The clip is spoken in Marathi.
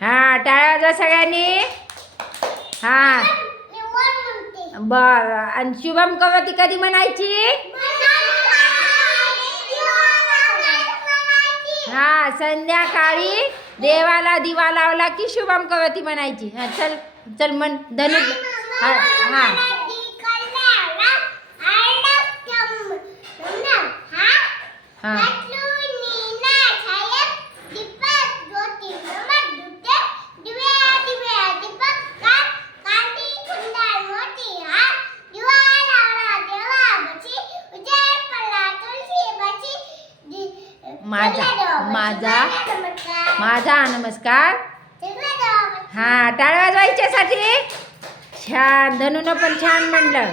हा टाळ्या वाजवा सगळ्यांनी. हा बर. आणि शुभम कवती कधी म्हणायची? हा संध्याकाळी देवाला दिवा लावला की शुभम कवती म्हणायची. हा चल चल म्हण धनु. हा हा हा माझा नमस्कार. हा टाळ्या वाजवायच्यासाठी. छान. धनुनं पण छान म्हणलं.